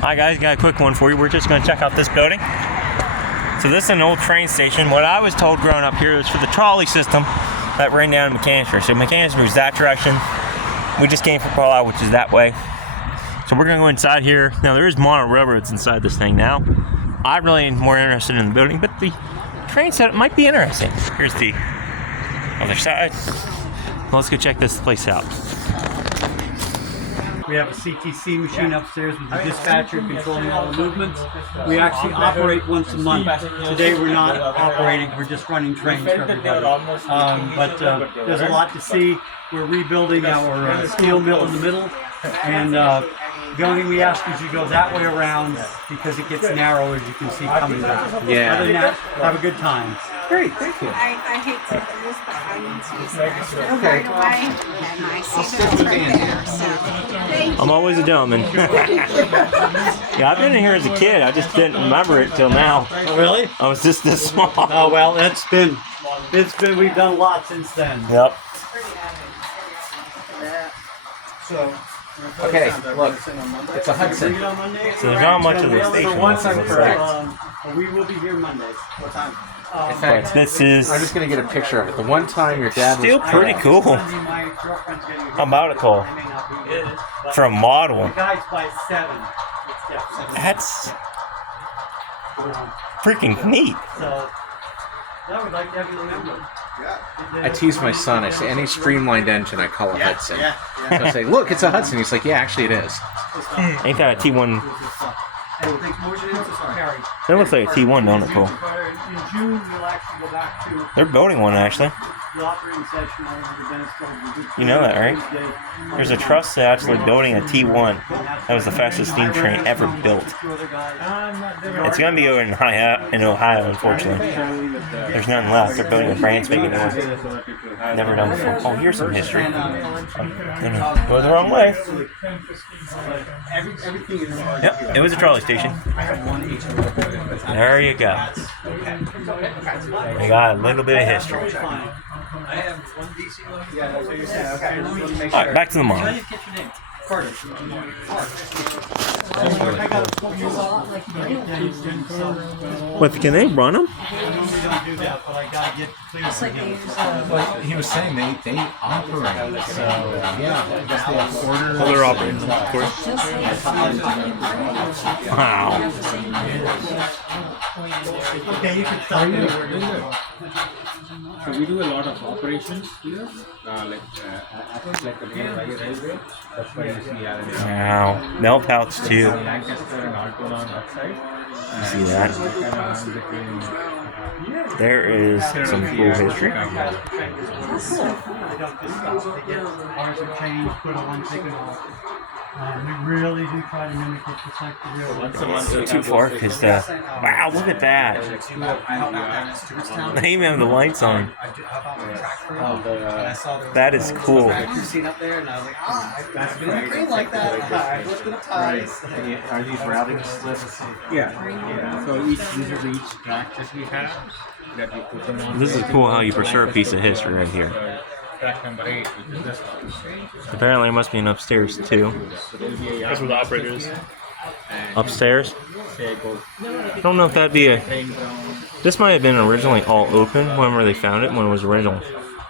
Hi guys, got a quick one for you. We're just going to check out this building. So this is an old train station. What I was told growing up here was for the trolley system that ran down to Machcanisburg. So Machcanisburg is that direction. We just came from Trolley, which is that way. So we're going to go inside here. Now there is mono railroads inside this thing now. I'm really more interested in the building, but the train setup might be interesting. Here's the other side. Let's go check this place out. We have a CTC machine upstairs with the dispatcher controlling all the movements. We actually operate once a month. Today we're not operating, we're just running trains for everybody. But there's a lot to see. We're rebuilding our steel mill in the middle. And the only thing we ask is you go that way around because it gets narrow, as you can see coming back. Yeah. Other than that, have a good time. Great, thank you. I hate to do this, but I need to use that. Okay. Right away, and I see that it's right there, so thank you. I'm always a gentleman. Yeah, I've been in here as a kid. I just didn't remember it till now. Oh, really? I was just this small. Oh, well, we've done a lot since then. Yep. So, Okay, look, it's a Hudson. So there's not much of the station. For once I'm correct. We will be here Mondays. What time? In fact, This is I'm just going to get a picture of it. The one time your dad still was pretty cool. How about it, Cole? For a model. Guys by 7. That's freaking neat. So, I would like to have you remember. I tease my son. I say, any streamlined engine, I call a Hudson. So I say, look, it's a Hudson. He's like, yeah, actually it is. Ain't that a T1? That looks like a T1, don't it, Cole? In June, we'll actually go back to They're building one, actually. the operating session over the Dennis Club. You know that, right? There's a trust that's actually building a T1. That was the fastest steam train ever built. It's going to be over in Ohio, unfortunately. There's nothing left. They're building a brand spanking new. Never done before. Oh, here's some history. Go the wrong way. Yep, it was a trolley station. There you go. We got a little bit of history. Alright, back to the model. What, can they run them? Well, he was saying they operate, so yeah, I guess they have orders. Oh, they're operating, of course. Wow. Okay, you can start. So we do a lot of operations here, like the railway. That's why you see Wow. Melt pouch too. Lancaster and Altoona on that side. See that? There is some cool history. Ours are changed, put on, take it off. We really do try to mimic it just like the real. Too far because wow, look at that. They even have the lights on. That is cool. Are these routing slips? Yeah. So these are each tracks that we have that we put them on. This is cool how you preserve a piece of history right here. Track number 8, which is this one. Apparently there must be an upstairs too. That's where the operator is. Upstairs? Say go I don't know if that'd be a... train ground. This might have been originally all open whenever they found it, when it was original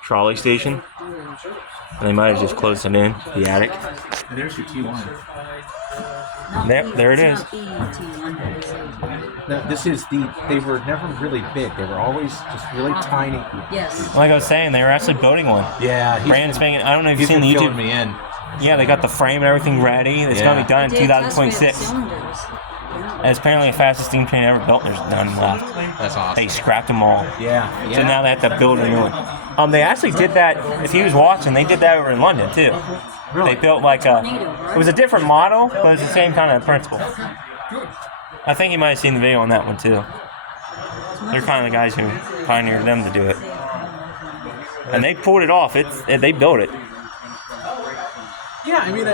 trolley station. And they might have just closed it in, the attic. There's your T1. There it is. Now, they were never really big. They were always just really tiny. Yes. Like I was saying, they were actually building one. Yeah, Brand spanking. I don't know if you've he's seen the been YouTube. filling me in. Yeah, they got the frame and everything ready. It's going to be done in 2026. And it's apparently the fastest steam train ever built. There's none left. That's awesome. They scrapped them all. Yeah. So now they have to build a new one. They actually did that, if he was watching, they did that over in London too. Really? They built like it was a different model, but it's the same kind of principle. I think you might have seen the video on that one too. They're kind of the guys who pioneered them to do it. And they pulled it off. They built it. Yeah, I mean,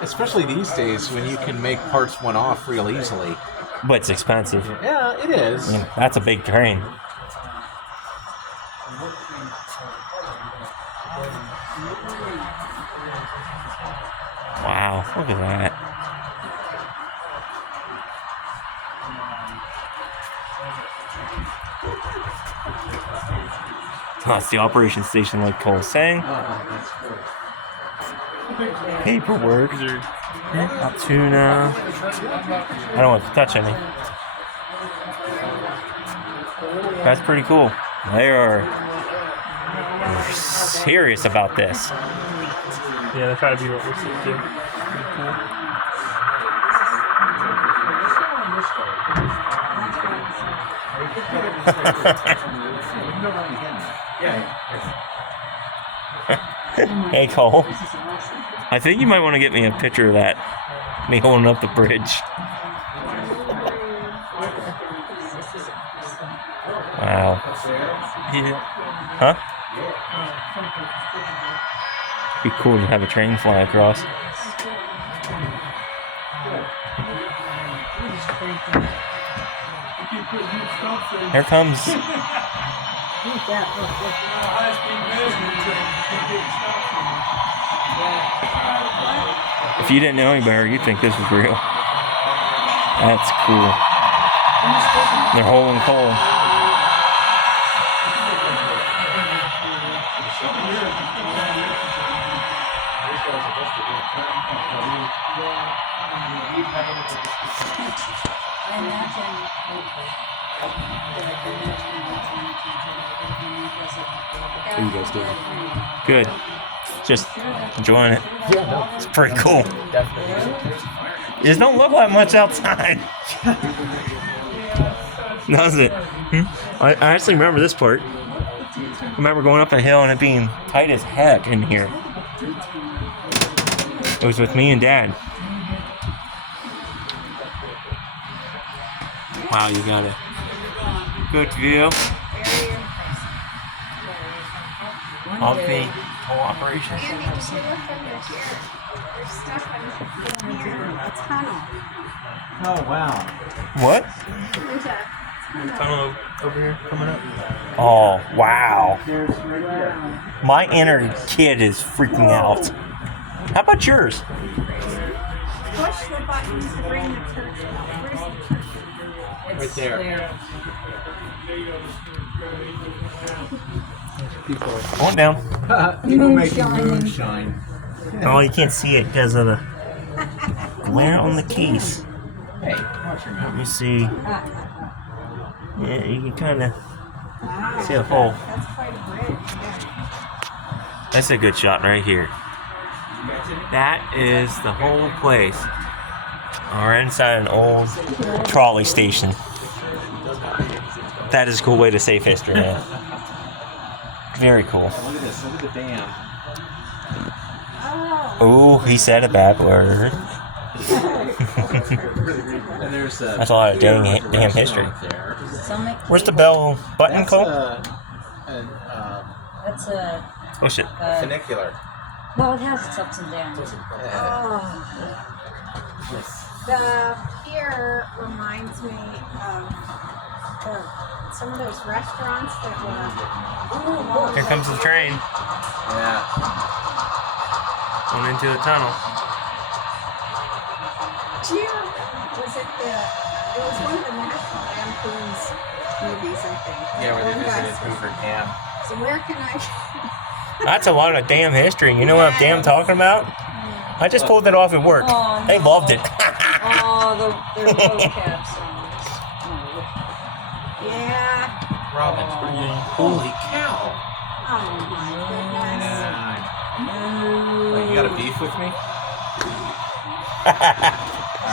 especially these days when you can make parts one off real easily. But it's expensive. Yeah, it is. I mean, that's a big train. Wow, look at that. That's the operation station, like Cole was saying. Paperwork. Altoona. I don't want to touch any. That's pretty cool. They're serious about this. Yeah, they try to be what we're seeing too. Cool. Hey Cole, I think you might want to get me a picture of that. Me holding up the bridge. Wow. Huh? Be cool to have a train fly across. Here comes. If you didn't know any better, you'd think this was real. That's cool. They're hauling coal. How are you guys doing? Good. Just enjoying it. It's pretty cool. It just don't look like much outside. Does it? I actually remember this part. I remember going up a hill and it being tight as heck in here. It was with me and Dad. Wow, you got a good view of the whole operation. Andy, just look under here. There's stuff in here. A tunnel. Oh wow. What? There's a Tunnel over here coming up. Oh, wow. My inner kid is freaking out. How about yours? push the buttons to bring the church up. Where's the church? Right there. Going down. People making moonshine. Oh, you can't see it because of the glare on the case. Hey, watch your Let mouth. me see. Yeah, you can kind of see a hole. That's quite a bridge. That's a good shot right here. That is the whole place. We're inside an old trolley station. That is a cool way to save history, man. Very cool. Look at this. Look at the dam. Oh, he said a bad word. And there's a That's a lot of damn history. there. Where's the bell button, That's Cole? That's a Oh shit. funicular. well, it has its ups and downs. The pier reminds me of some of those restaurants that were. Here comes the train. Yeah. Going into the tunnel. Was it it was one of the National Lampoon's movies, I think. Yeah, where they One guy visited says, Hoover Dam. so where can I? That's a lot of damn history. You know what I'm damn talking about? I just pulled it off at work. Oh, They no. loved it. Oh, their vocab songs. Yeah. Robin. Holy cow. Oh my goodness. Wait, you got a beef with me?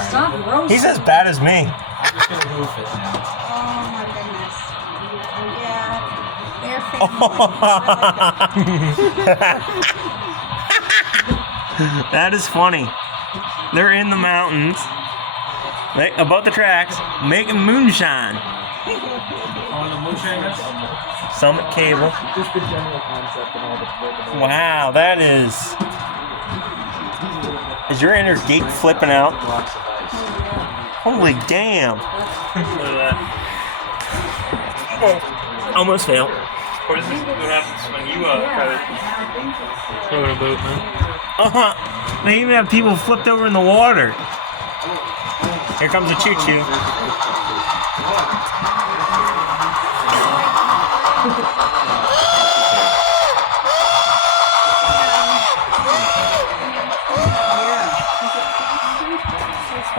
Stop roasting. He's as bad as me. I'm just gonna hoof it now. Oh my goodness. Yeah. They're family. That is funny. They're in the mountains, above the tracks, making moonshine. On the moonshiners? Summit Cable. Just the general concept and all the Wow, that is. Is your inner gate flipping out? Blocks of ice. Holy damn. Look at that. Almost failed. What is this? What happens when you try to throw in a boat, man? They even have people flipped over in the water. Here comes a choo-choo.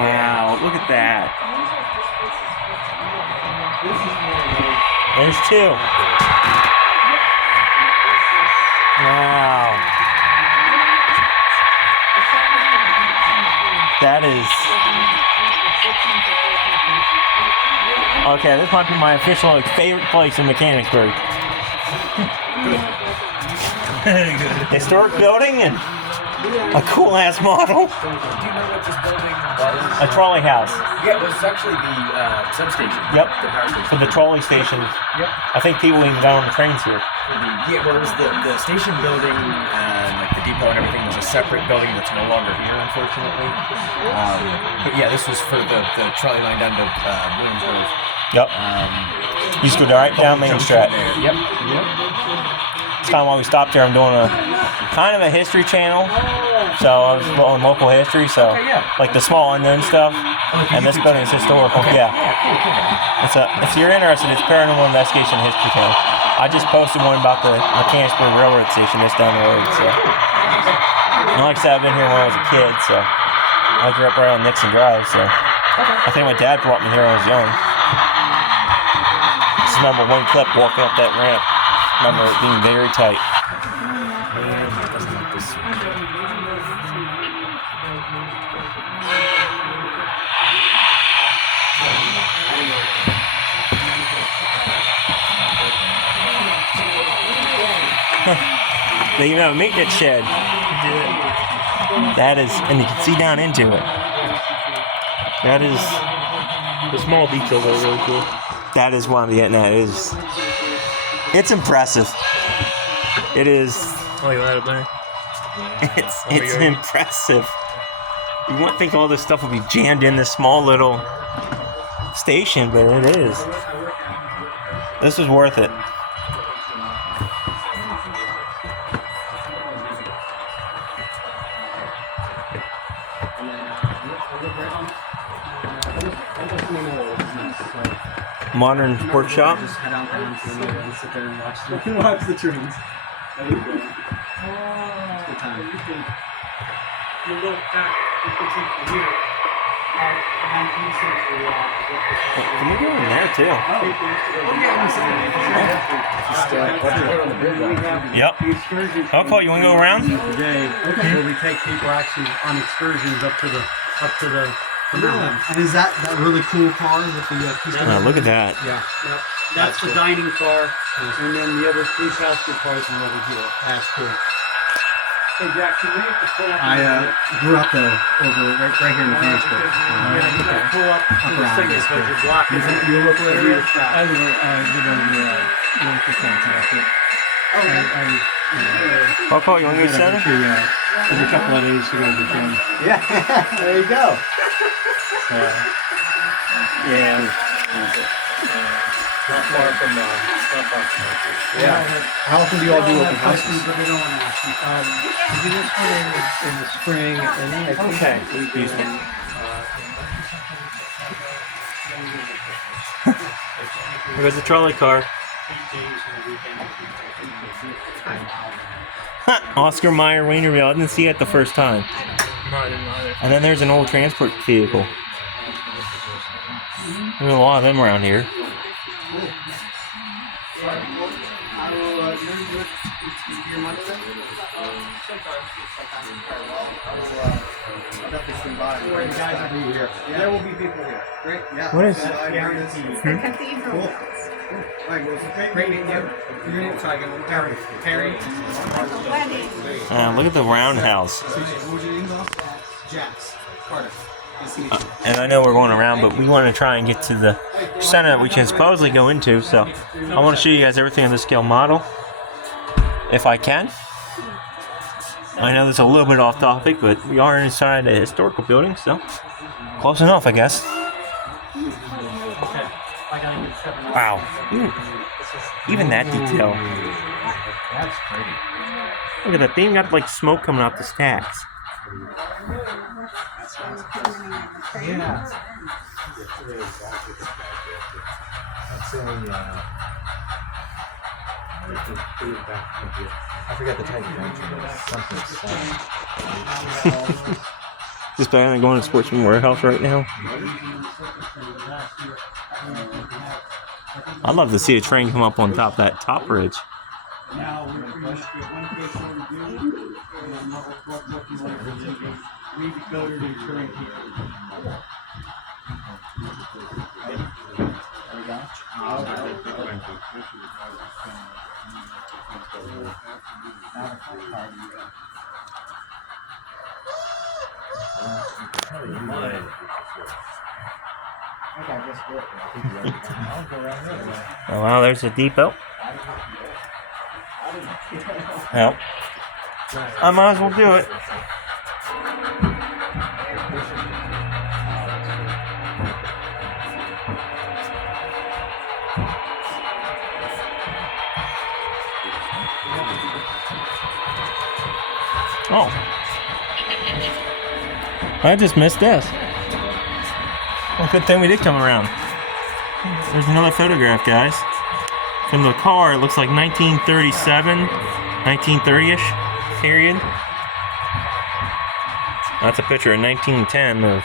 Wow, look at that. There's two. Wow. That is... Okay, this might be my official favorite place in Machcanisburg. Historic building and a cool ass model. Do you know what this building was? A trolley house. Yeah, it was actually the substation. Yep. The power station. For the trolley station. Yep. I think people even got on the trains here. Yeah, well, it was the station building, like the depot and everything was a separate building that's no longer here, unfortunately. But yeah, this was for the trolley line down to Williamsburg. Yep. You just go right down Main Street. Yep. It's kind of why we stopped here. I'm doing a kind of a history channel. So I was on local history, so like the small unknown stuff. And this building is historical. Yeah. It's if you're interested, it's Paranormal Investigation History Channel. I just posted one about the Machcanisburg Railroad Station that's down the road. So, and like I said, I've been here when I was a kid. So I grew up right on Nixon Drive. So I think my dad brought me here when I was young. Just remember one clip walking up that ramp. Remember it being very tight. They even have a maintenance shed. That is, and you can see down into it. That is The small details are really cool. That is what I'm getting at. It's impressive. It is. Oh, you let it bang. It's impressive. You wouldn't think all this stuff would be jammed in this small little station, but it is. This is worth it. Modern workshop. Just head out down to and sit there and watch the trains. There you go. Good time. Can we go in there too? Yep. Okay, you want to go around? Today, where we take people actually on excursions up to the mountain. And is that really cool car with the Look at that. Yeah. That's the dining car, and then the other three passenger cars are over here. That's cool. Hey Jackson, we have to pull up. I grew up though right here in Machcanisburg. Pull up around this because you're blocking. You look over here. I live Okay, you want to go center? There's a couple of days to go to the gym. Yeah, there you go. Not far from Yeah. How often do you all do open houses? We do this one in the spring, and then I think There's a trolley car. Oscar Mayer Wienerville. I didn't see it the first time. No, I didn't either. And then there's an old transport vehicle. There's a lot of them around here. There will be people here. Great. Yeah. What is Cathedral. Great meeting you. Your name? Sorry, again. Perry. Perry. Wedding. Look at the roundhouse. What was your name, though? Jax. Carter. Nice to meet you. And I know we're going around, but we want to try and get to the center that we can supposedly go into. So I want to show you guys everything on the scale model, if I can. I know this is a little bit off topic, but we are inside a historical building, so close enough, I guess. Wow. Even that detail. That's pretty. Look at that thing, got like smoke coming out the stacks. Yeah. That's I forgot the type of venture. Something. Is this better than going to Sportsman Warehouse right now? I'd love to see a train come up on top of that top bridge. Now we pretty much get one case order due, and another truck we go to the current Oh wow, there's a depot. Well, I might as well do it. Oh, I just missed this. Well, good thing we did come around. There's another photograph, guys. From the car, it looks like 1937, 1930-ish period. That's a picture of 1910 of...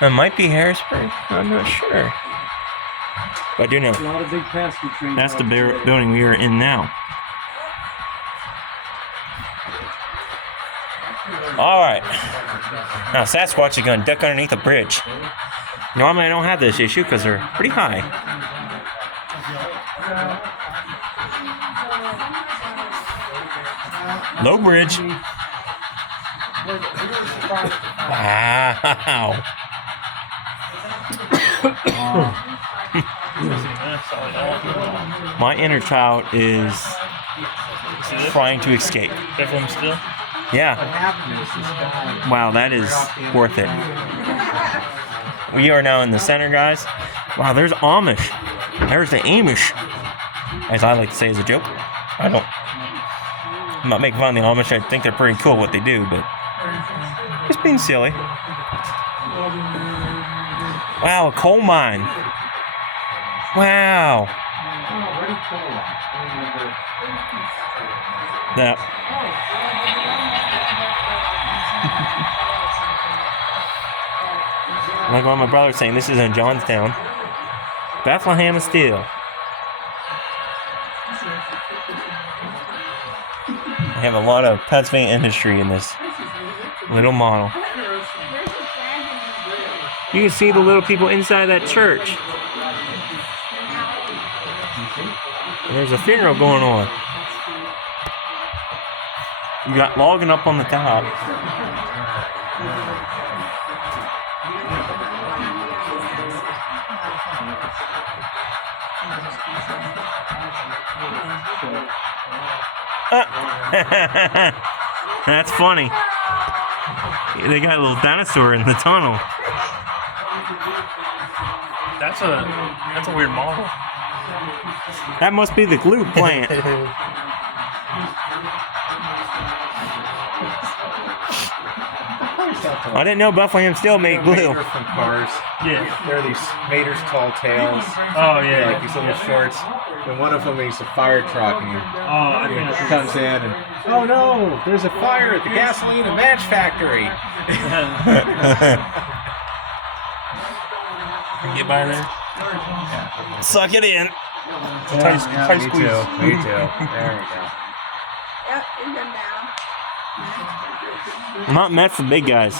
It might be Harrisburg. I'm not sure. But I do know. A lot of big passenger trains. That's the building we are in now. Alright. Now Sasquatch is going to duck underneath a bridge. Normally I don't have this issue because they're pretty high. Low bridge. Wow. My inner child is trying to escape. Still? Yeah. Wow, that is worth it. We are now in the center, guys. Wow, there's Amish. There's the Amish, as I like to say as a joke. I'm not making fun of the Amish. I think they're pretty cool what they do, but just being silly. Wow, a coal mine. Wow. That. Like what my brother's saying, this is in Johnstown. Bethlehem is still. I have a lot of Pennsylvania industry in this little model. You can see the little people inside that church. And there's a funeral going on. You got logging up on the top. That's funny. They got a little dinosaur in the tunnel. That's a weird model. That must be the glue plant. I didn't know Bethlehem still made glue. From cars. Yeah. There are these Mater's tall tales. Oh yeah. Like these little shorts. And one of them is a fire truck, and I think he comes in and, oh no, there's a fire at the gasoline and match factory. Get by there. Suck it in. Tight Me squeeze. too. Me too. There we go. Yep, you're good now. Not meant for big guys.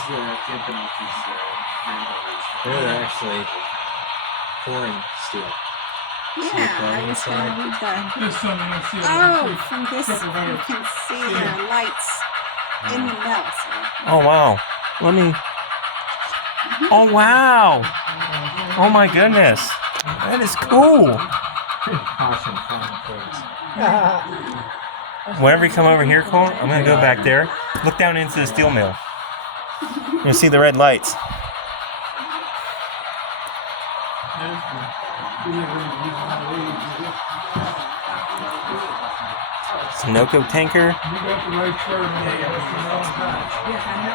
They're actually pouring steel. Yeah, I was going to read the... Oh, from this you can see the lights in the mill. So. Oh wow. Let me. Oh wow. Oh my goodness. That is cool. Whenever you come over here, Cole, I'm gonna go back there. Look down into the steel mill. You'll see the red lights. Sunoco tanker.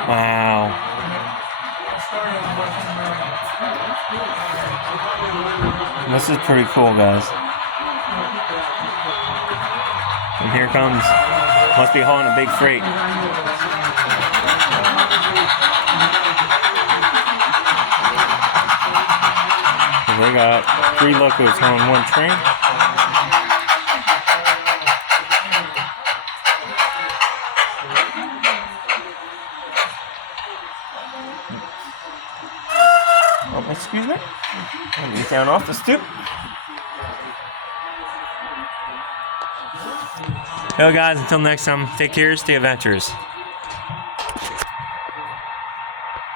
Wow. This is pretty cool, guys. And here comes, must be hauling a big freight. we got 3 locos on 1 train. Oh, excuse me. I'll get down off the stoop. Well, guys, until next time, take care, stay adventurous.